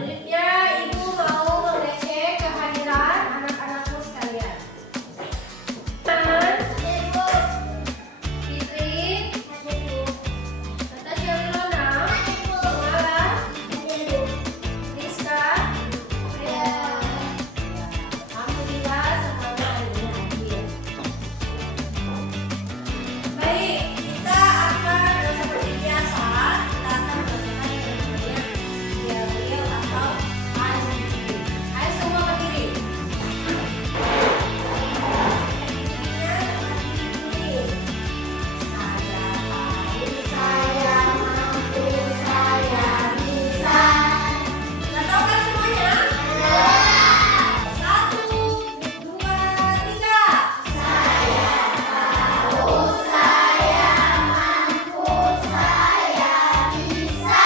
Selanjutnya Ibu mau mengecek kehadiran anak-anakmu sekalian. Fitri, Natasha Wilona, Mala, Rizka, alhamdulillah semuanya hari ini hadir. Baik, kita akan seperti biasa, kita akan melakukan yang namanya yel-yel atau ASDP. Ayo semua berdiri. Saya mampu, saya bisa. Sudah tahu kan semuanya? Satu, dua, tiga. Saya tahu, saya mampu, saya bisa.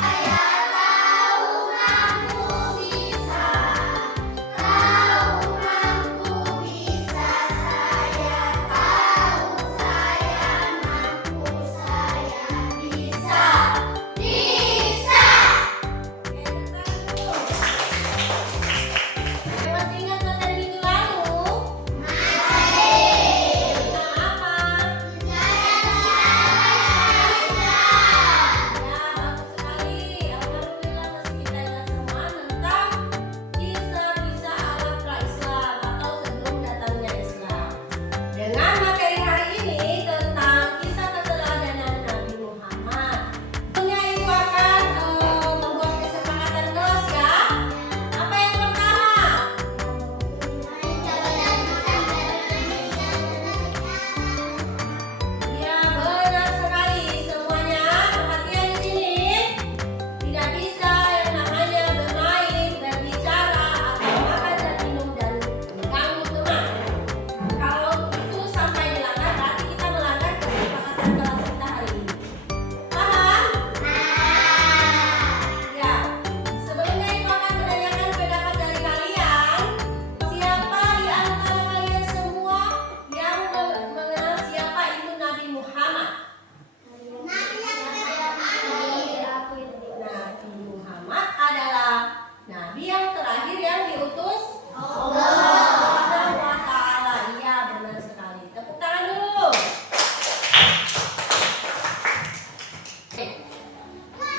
Saya tahu, mampu, bisa. Tahu, mampu, bisa. Saya tahu, saya mampu, saya bisa. Bisa. Masih ingat materi minggu lalu? Masih. Tentang apa? Ya, bagus sekali. Alhamdulillah masih kita ingat semua tentang kisah-kisah Arab pra-Islam atau sebelum datangnya Islam. Dengan materi hari ini tentang kisah keteladanan Nabi Muhammad. Tentunya Ibu akan membuat kesepakatan kelas ya. Apa yang pertama? Ya, benar sekali. Semuanya perhatian di sini. Tidak bisa yang namanya bermain, berbicara, atau makan dan minum dan mengganggu teman. Kalau itu sampai dilanggar, berarti kita melanggar kesepakatan kelas kita hari ini. Paham? Ya. Sebelumnya Ibu akan menanyakan pendapat dari kalian. Siapa di antara kalian semua yang mengenal siapa itu Nabi Muhammad? Nabi Muhammad adalah Nabi yang terakhir yang diutus Allah Subhanahu wa Ta'ala. Iya, benar sekali. Tepuk tangan dulu.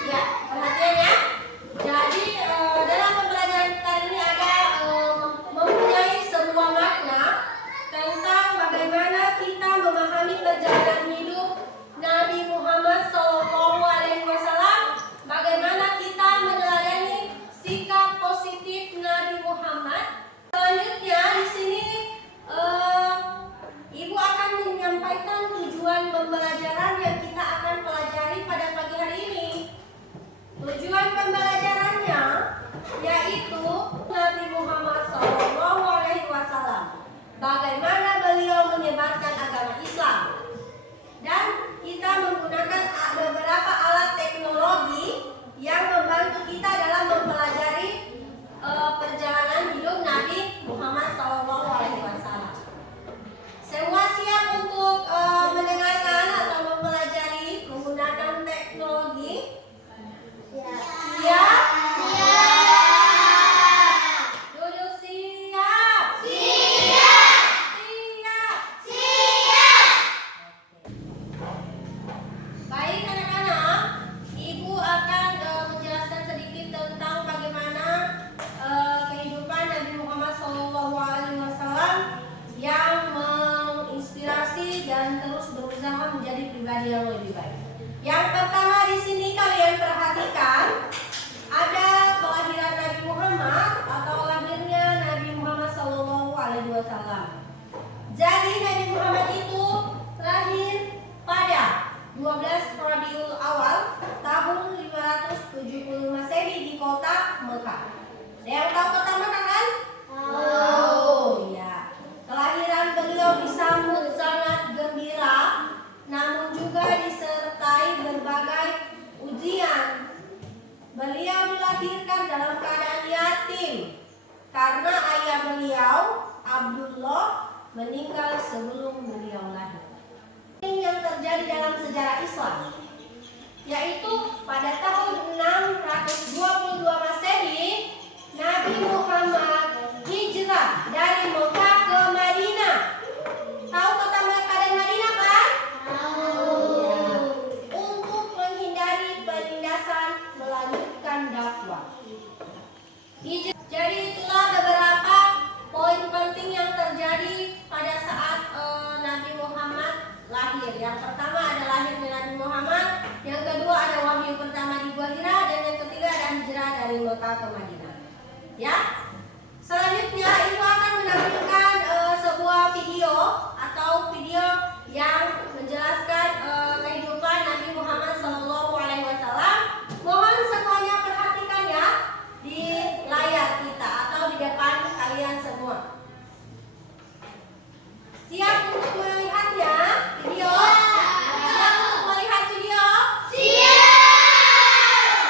Ya, perhatian ya. Jadi dalam pembelajaran kita ini ada mempunyai sebuah makna tentang bagaimana kita memahami perjalanan hidup Nabi Muhammad SAW, bagaimana kita meneladani sikap positif Nabi Muhammad. Selanjutnya di sini Ibu akan menyampaikan tujuan pembelajaran yang kita akan pelajari pada pagi hari ini. Tujuan pembelajarannya yaitu Nabi Muhammad SAW, bagaimana beliau menyebarkan agama Islam. Dan kita menggunakan beberapa alat teknologi yang membantu kita dalam mempelajari perjalanan hidup Nabi Muhammad SAW. Semua siap untuk mendengarkan atau mempelajari menggunakan teknologi? Siap? Duduk siap? Baik anak-anak, Ibu akan menjelaskan sedikit tentang bagaimana kehidupan Nabi Muhammad SAW yang menginspirasi dan terus berusaha menjadi pribadi yang lebih baik. Yang pertama di sini kalian perhatikan ada kelahiran Nabi Muhammad atau lahirnya Nabi Muhammad SAW. Jadi Nabi Muhammad itu lahir pada 12 Rabiul Awal tahun 570 Masehi di kota Mekah. Ada yang tahu kota Mekah kan? Oh iya. Kelahiran beliau disambut sangat gembira, namun juga disertai berbagai ujian. Beliau dilahirkan dalam keadaan yatim karena ayah beliau Abdullah meninggal sebelum beliau lahir. Ini yang terjadi dalam sejarah Islam. yaitu pada tahun 622 Masehi, Nabi Muhammad hijrah dari Mekah ke Madinah. Tahu kota Mekah dan Madinah kan? Tahu. Ya. Untuk menghindari penindasan melanjutkan dakwah. Jadi itulah beberapa poin penting yang terjadi pada saat Nabi Muhammad lahir. Yang pertama ada lahirnya Nabi Muhammad, yang kedua ada wahyu pertama di Gua Hira, dan yang ketiga ada hijrah dari Mekah ke Madinah. Ya. Selanjutnya Ibu akan menampilkan sebuah video atau video yang menjelaskan kehidupan Nabi Muhammad SAW. Mohon semuanya perhatikan ya di layar kita atau di depan kalian semua. Siap untuk melihatnya video? Siap untuk melihat video? Siap!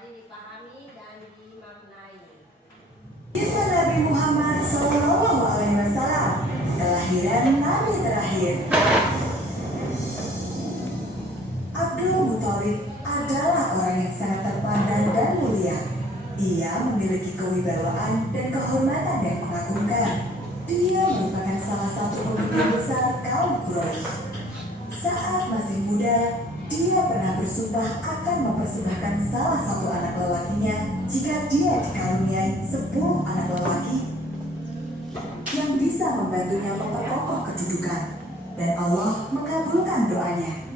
Jadi dipahami dan dimaknai. Kisah Nabi Muhammad SAW, kelahiran Nabi terakhir. Abdul Muthalib adalah orang yang sangat terpandang dan mulia. Ia memiliki kewibawaan dan kehormatan yang mengagumkan. Dia merupakan salah satu pemimpin besar kaum Quraisy. Saat masih muda, dia pernah bersumpah akan mempersembahkan salah satu anak lelakinya jika dia dikaruniai 10 anak lelaki yang bisa membantunya memperkokoh kedudukan, dan Allah mengabulkan doanya.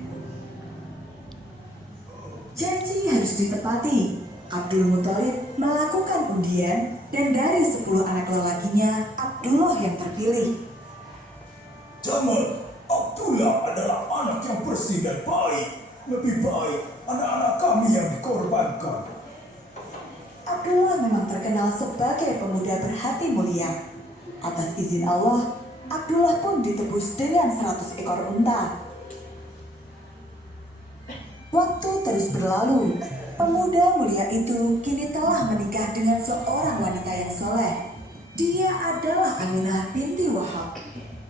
Janji harus ditepati. Abdul Muthalib melakukan undian, dan dari 10 anak lelakinya, Abdullah yang terpilih. Jangan, Abdullah adalah anak yang bersih dan baik. Lebih baik anak-anak kami yang dikorbankan. Abdullah memang terkenal sebagai pemuda berhati mulia. Atas izin Allah, Abdullah pun ditebus dengan 100 ekor unta. Waktu terus berlalu. Pemuda mulia itu kini telah menikah dengan seorang wanita yang soleh. Dia adalah Aminah binti Wahab.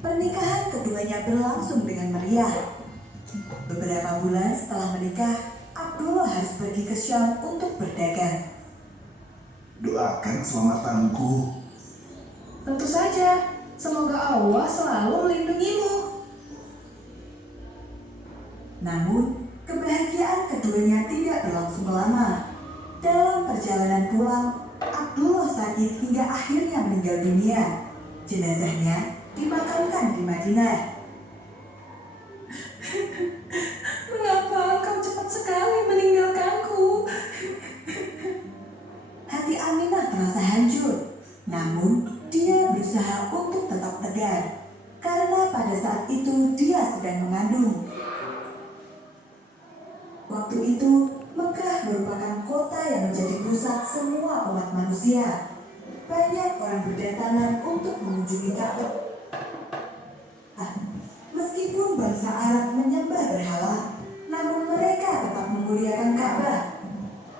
Pernikahan keduanya berlangsung dengan meriah. Beberapa bulan setelah menikah, Abdullah harus pergi ke Syam untuk berdagang. Doakan keselamatanku. Tentu saja, semoga Allah selalu melindungimu. Namun, kebahagiaan keduanya tidak berlangsung lama. Dalam perjalanan pulang, Abdullah sakit hingga akhirnya meninggal dunia. Jenazahnya dimakamkan di Madinah. Mengapa engkau cepat sekali meninggalkanku? Hati Aminah terasa hancur. Namun, dia berusaha untuk tetap tegar. Karena pada saat itu dia sedang mengandung. Waktu itu, Mekah merupakan kota yang menjadi pusat semua umat manusia. Banyak orang berdatangan untuk mengunjungi Ka'bah. Meskipun bangsa Arab menyembah berhala, namun mereka tetap memuliakan Ka'bah.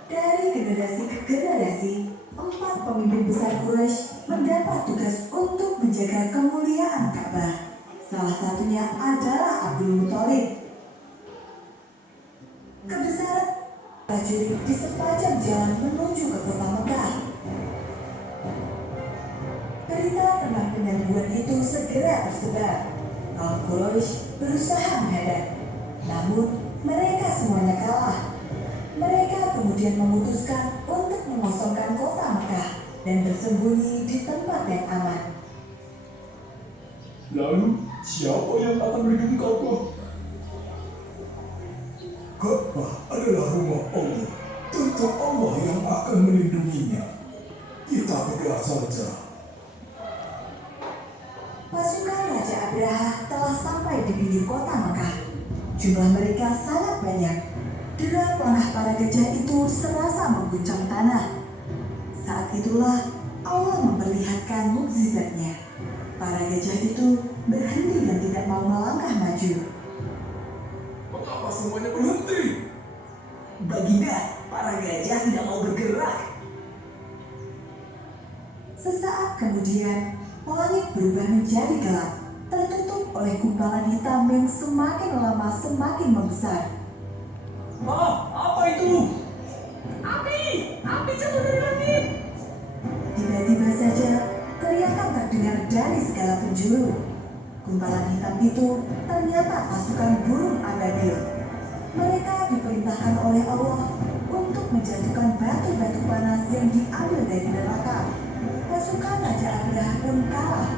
Dari generasi ke generasi, 4 pemimpin besar Quraisy mendapat tugas untuk menjaga kemuliaan Ka'bah. Salah satunya adalah Abdul Muthalib. Kebesaran prajurit di sepanjang jalan menuju ke kota Mekah. Berita tentang penyerbuan itu segera tersebar. Kaum Quraisy berusaha menghadang, namun mereka semuanya kalah. Mereka kemudian memutuskan untuk mengosongkan kota Mekah dan bersembunyi di tempat yang aman. Lalu, siapa yang akan melindungi Ka'bah? Ka'bah adalah rumah Allah. Tentu Allah yang akan melindunginya. Kita berdoa saja. Pasukan Raja Abraha telah sampai di pinggir kota Mekah. Jumlah mereka sangat banyak. Derap langkah para gajah itu serasa mengguncang tanah. Saat itulah Allah memperlihatkan mukjizatnya. Para gajah itu berhenti dan tidak mau melangkah maju. Mengapa semuanya berhenti? Baginda, para gajah tidak mau bergerak. Sesaat kemudian, langit berubah menjadi gelap, tertutup oleh gumpalan hitam yang semakin lama semakin membesar. Apa itu? Api jatuh dari langit. Tiba-tiba saja teriakan terdengar dari segala penjuru. Gumpalan hitam itu ternyata pasukan burung ababil. Mereka diperintahkan oleh Allah untuk menjatuhkan batu-batu panas yang diambil dari neraka. Pasukan Raja Abraha pun kalah.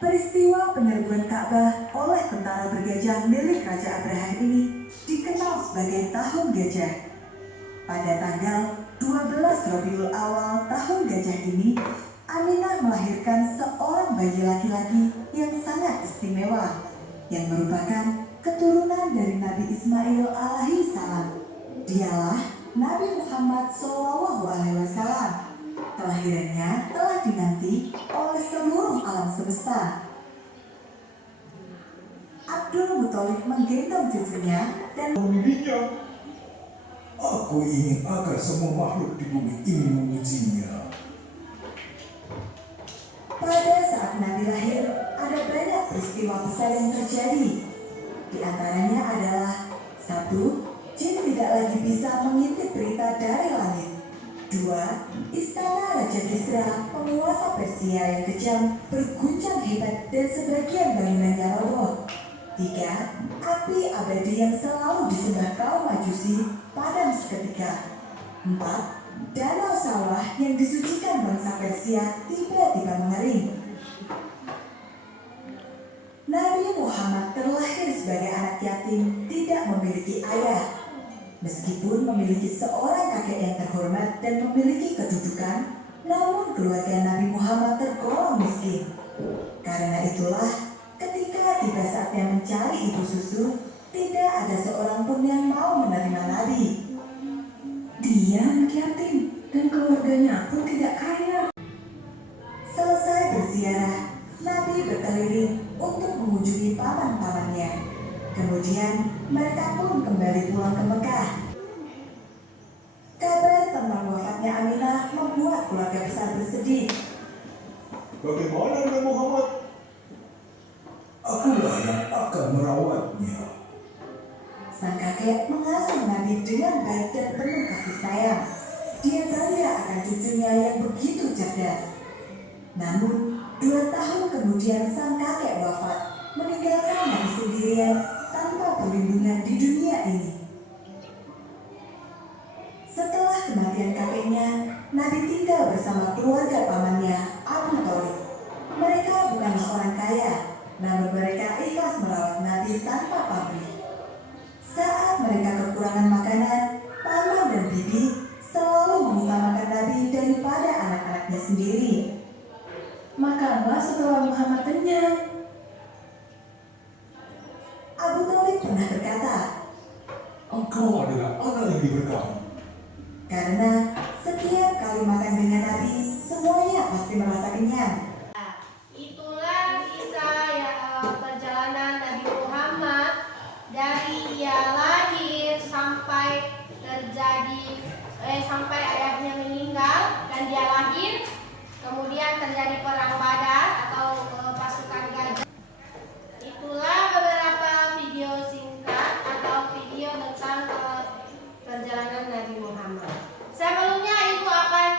Peristiwa penyerbuan Ka'bah oleh tentara bergajah milik Raja Abraha ini dikenal sebagai Tahun Gajah. Pada tanggal 12 Rabiul Awal tahun gajah ini, Aminah melahirkan seorang bayi laki-laki yang sangat istimewa, yang merupakan keturunan dari Nabi Ismail alaihi salam. Dialah Nabi Muhammad SAW. Kelahirannya telah dinanti oleh seluruh alam semesta. Abdul Muthalib menggendong cucunya dan Memujinya. Aku ingin agar semua makhluk di bumi ini memujinya. pada saat Nabi lahir, ada banyak peristiwa besar yang terjadi. Di antaranya adalah 1. Jin tidak lagi bisa mengintip berita dari langit. 2. Istana Raja Kisra, penguasa Persia yang kejam, berguncang hebat dan sebagian bangunannya roboh. 3. Api abadi yang selalu disembah kaum Majusi padam seketika. 4. Danau sawah yang disucikan bangsa Persia tiba-tiba mengering. Nabi Muhammad terlahir sebagai anak yatim, tidak memiliki ayah. Meskipun memiliki seorang kakek yang terhormat dan memiliki kedudukan, namun keluarga Nabi Muhammad tergolong miskin. Karena itulah, ketika tiba saatnya mencari ibu susu, tidak ada seorang pun yang mau menerima Nabi. Dia anak yatim dan keluarganya pun tidak kaya. Selesai berziarah, Nabi berkeliling untuk mengunjungi paman-pamannya. Kemudian mereka pun kembali pulang ke Mekah. Kabar tentang wafatnya Aminah membuat keluarga besar bersedih. Bagaimana dengan Muhammad? Akulah yang akan merawatnya. Sang kakek mengasuh Nabi dengan baik dan penuh kasih sayang. Dia bangga akan cucunya yang begitu cerdas. Namun, 2 tahun kemudian sang kakek wafat, meninggalkan Nabi sendirian tanpa perlindungan di dunia ini. Setelah kematian kakeknya, Nabi tinggal bersama keluarga pamannya, Abu Thalib. Mereka bukanlah orang kaya, namun mereka ikhlas merawat Nabi tanpa pamrih. Saat mereka kekurangan makanan, paman dan bibi selalu mengutamakan Nabi daripada anak-anaknya sendiri. Makanlah setelah Muhammad kenyang. Abu Thalib pernah berkata, Engkau adalah anak yang diberkahi. karena setiap kali makan dengan Nabi, semuanya pasti merasa kenyang. Itulah kisah perjalanan Nabi Muhammad dari ia lahir sampai sampai ayahnya meninggal dan dia lahir, kemudian terjadi perang Badar atau pasukan gajah. Itulah beberapa video singkat atau video tentang perjalanan Nabi Muhammad. Sebelumnya ibu akan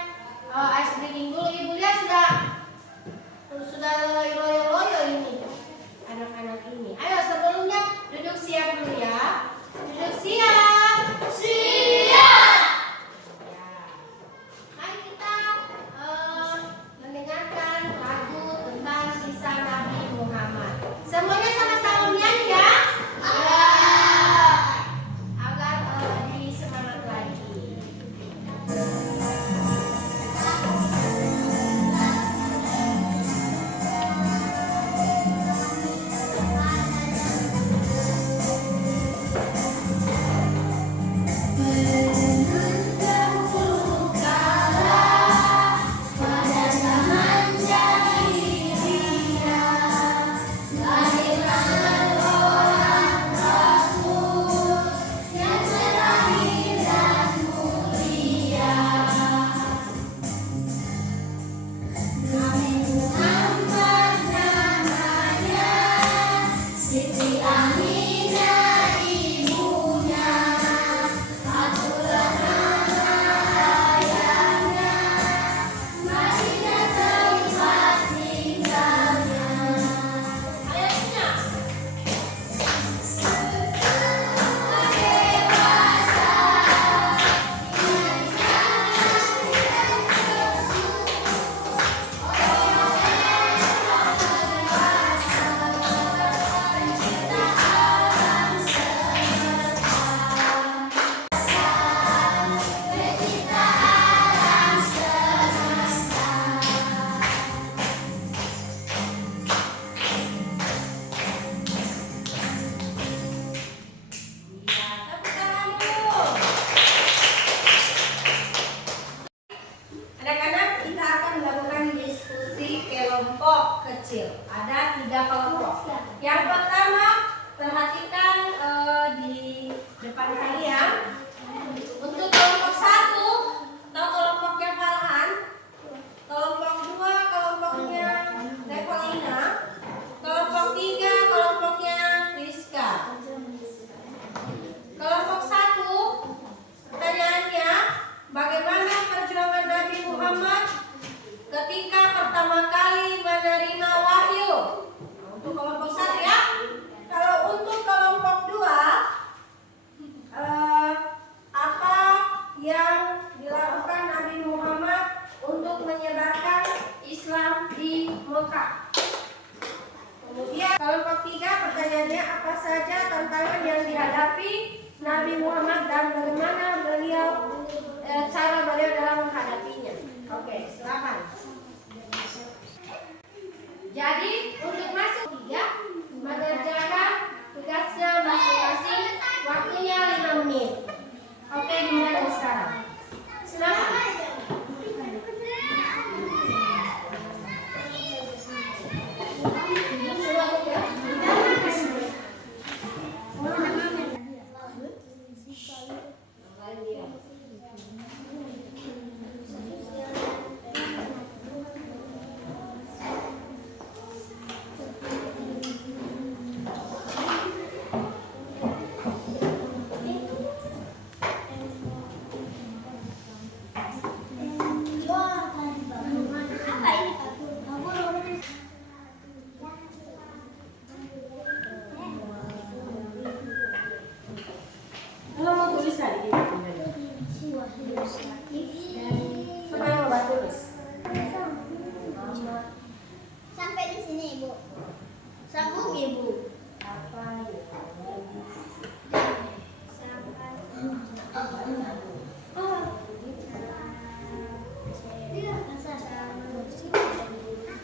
ice breaking dulu. Ibu lihat sudah loyo-loyo ini anak-anak ini. Ayo sebelumnya duduk siap dulu ya. Duduk siap. Siap. Ya. Mari kita mendengarkan lagu tentang kisah Nabi Muhammad. Semuanya sama-sama.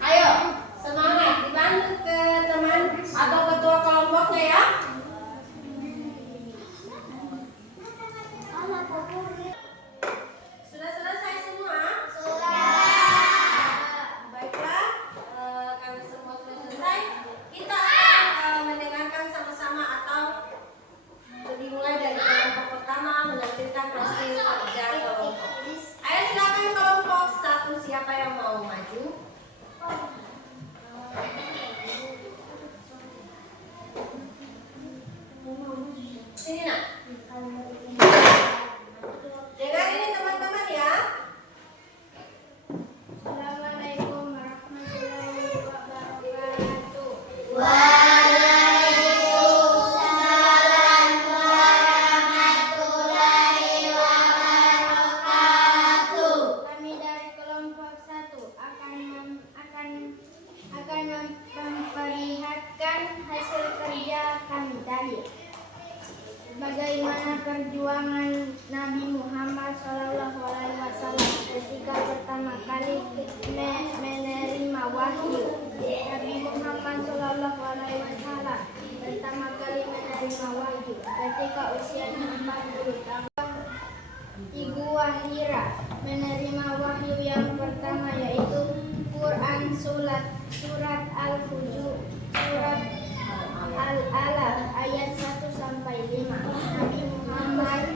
Ayo, semangat dibantu ke teman atau ketua kelompoknya ya. Sudah selesai semua? Baiklah, karena semua sudah selesai, kita akan mendengarkan sama-sama atau dimulai dari kelompok pertama menampilkan hasil kerja kelompok. Ayo silakan kelompok satu, siapa yang mau maju? Sini nak. Dengar ini teman-teman ya. Assalamualaikum warahmatullahi wabarakatuh. Kami dari kelompok 1 akan memperlihatkan hasil kerja kami tadi. Bagaimana perjuangan Nabi Muhammad SAW ketika pertama kali menerima wahyu. Nabi Muhammad SAW pertama kali menerima wahyu ketika usianya 40 tahun di Gua Hira. Menerima wahyu yang pertama yaitu Quran surat Al-Hujurat, surat Al-Alaq ayat 1 sampai 5. Nabi Muhammad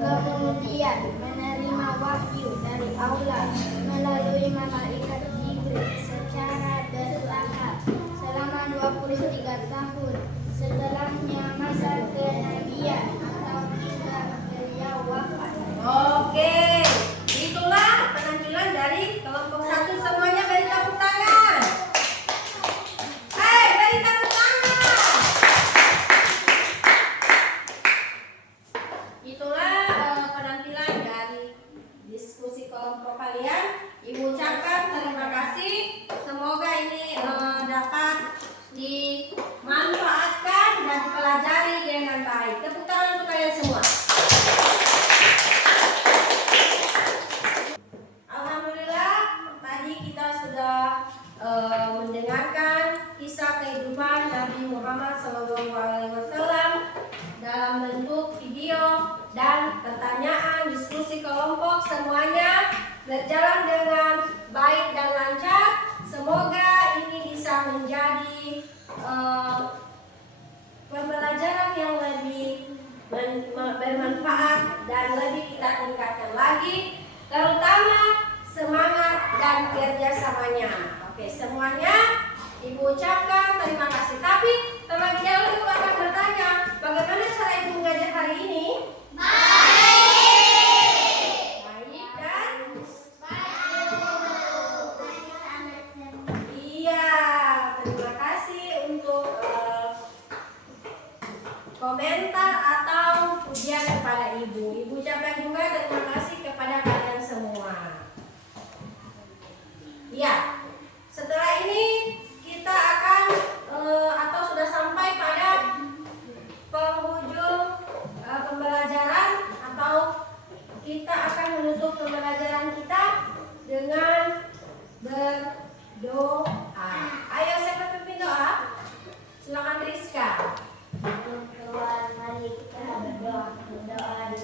kemudian menerima wahyu dari Allah melalui malaikat Jibril secara bertahap selama 23 tahun. Setelahnya masa kenabian atau hingga beliau wafat. Oke, itulah penampilan dari kelompok 1. Semuanya beri tepuk tangan. Hei, beri tepuk tangan. Itulah penampilan dari diskusi kelompok kalian. Ibu ucapkan terima kasih. Semoga ini dapat dimanfaatkan dan dipelajari dengan baik. Tepuk tangan untuk kalian semua. Alhamdulillah, tadi kita sudah mendengarkan kisah kehidupan Nabi Muhammad SAW dalam bentuk video dan pertanyaan diskusi kelompok. Semuanya berjalan dengan baik dan lancar. Semoga ini bisa menjadi pembelajaran yang lebih bermanfaat dan lebih kita tingkatkan lagi, terutama semangat dan kerjasamanya. Oke, semuanya Ibu ucapkan terima kasih. Tapi terlebih dahulu Ibu akan bertanya, bagaimana cara Ibu mengajar hari ini? Baik dan iya. Terima kasih untuk komentar atau pujian kepada Ibu. Ibu ucapkan juga terima kasih kepada kalian semua. Ya, setelah ini kita akan atau sudah sampai pada penghujung pembelajaran, atau kita akan menutup pembelajaran kita dengan berdoa. Ayo, siapa pimpin doa? Silakan Rizka. Tuhan, mari kita berdoa di